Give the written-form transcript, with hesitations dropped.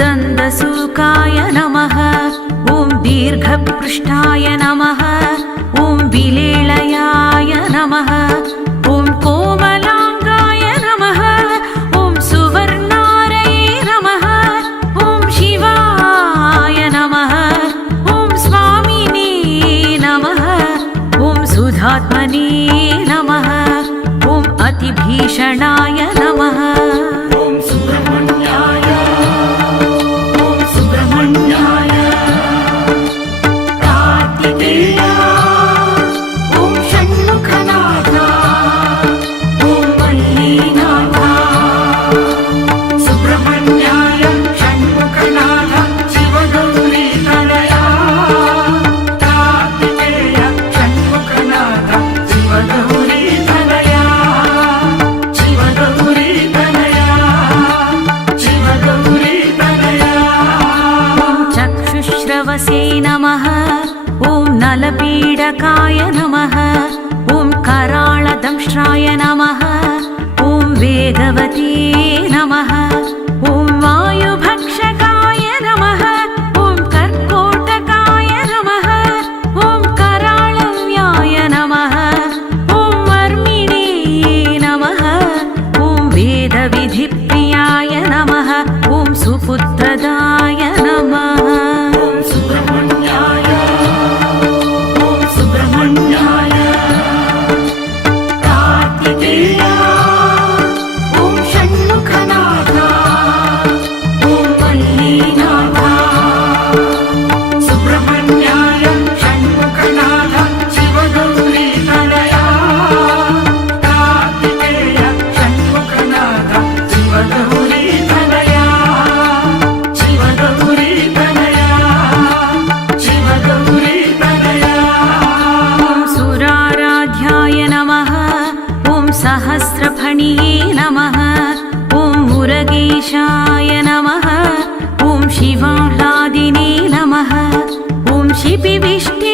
दन्तसूकाय नमः। ॐ दीर्घपृष्ठाय नमः। ॐ विलेळयाय नमः। ॐ कोमलाङ्गाय नमः। ॐ सुवर्णारये नमः। ॐ शिवाय नमः। ॐ स्वामिने नमः। ॐ सुधात्मने नमः। ॐ अतिभीषणाय नमः। चक्षुश्रवसे नमः। ॐ नलपीडकाय नमः। ॐ कराळदंष्ट्राय नमः। ॐ वेगवते नमः। ॐ वायुभक्षकाय नमः। ॐ कर्कोटकाय नमः। ॐ कराळव्याय नमः। ॐ वर्मिणे नमः। ॐ वेदविधिप्रियाय नमः। ॐ सुपुत्रदाय नमः। सहस्रफणिये नमः। ॐ मुरगेशाय नमः। ॐ शिवाह्लादिने नमः। ॐ शिपिविष्टि